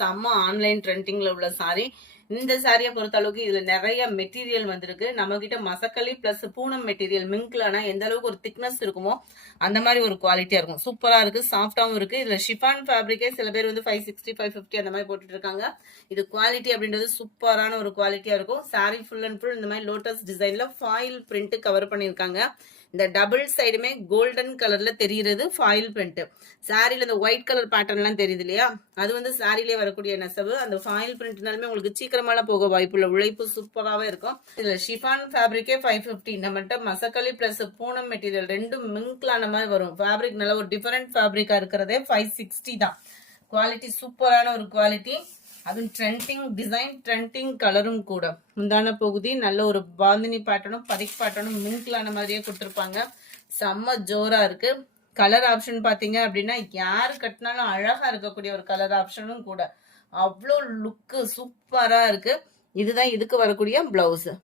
செம்ம ஆன்லைன் ட்ரெண்டிங்ல உள்ள சாரி. இந்த சாரியை பொறுத்த அளவுக்கு இதுல நிறைய மெட்டீரியல் வந்திருக்கு. நம்ம கிட்ட மசக்களி பிளஸ் பூனம் மெட்டீரியல் மிங்க்லனா எந்த அளவுக்கு ஒரு திக்னஸ் இருக்குமோ அந்த மாதிரி ஒரு குவாலிட்டியா இருக்கும். சூப்பரா இருக்கு, சாஃப்டாவும் இருக்கு. இதுல ஷிஃபான் ஃபேப்ரிக்கே சில பேர் வந்து 560 550 அந்த மாதிரி போட்டுட்டு இருக்காங்க. இது குவாலிட்டி அப்படின்றது சூப்பரான ஒரு குவாலிட்டியா இருக்கும். சாரி ஃபுல் அண்ட் ஃபுல் இந்த மாதிரி லோட்டஸ் டிசைன்ல ஃபாயில் பிரிண்ட் கவர் பண்ணியிருக்காங்க. இந்த டபுள் சைடுமே கோல்டன் கலர்ல தெரியுறது ஃபாயில் பிரிண்ட். சாரில இந்த ஒயிட் கலர் பேட்டர்ன் எல்லாம் தெரியுது இல்லையா, அது வந்து சாரிலே வரக்கூடிய நெசவு. அந்த ஃபாயில் பிரிண்ட்னாலுமே உங்களுக்கு சீக்கிரமாலாம் போக வாய்ப்புள்ள உழைப்பு சூப்பராகவே இருக்கும். இதுல ஷிஃபான் ஃபேப்ரிக்கே 550. நம்மகிட்ட மசக்களி பிளஸ் பூனம் மெட்டீரியல் ரெண்டும் மிங்க்லான மாதிரி வரும். ஃபேப்ரிக் நல்ல ஒரு டிஃபரெண்ட் ஃபேப்ரிக்கா இருக்கிறதே 560 தான். குவாலிட்டி சூப்பரான ஒரு குவாலிட்டி. அதுவும் ட்ரெண்டிங் டிசைன், ட்ரெண்டிங் கலரும் கூட. முந்தான பகுதி நல்ல ஒரு பாந்தினி பேட்டர்னும் பரிக் பேட்டர்னும் மிங்க்லான மாதிரியே கொடுத்துருப்பாங்க. செம்ம ஜோரா இருக்கு. கலர் ஆப்ஷன் பாத்தீங்க அப்படின்னா யாரு கட்டினாலும் அழகா இருக்கக்கூடிய ஒரு கலர் ஆப்ஷனும் கூட. அவ்வளோ லுக்கு சூப்பரா இருக்கு. இதுதான் இதுக்கு வரக்கூடிய பிளவுஸ்.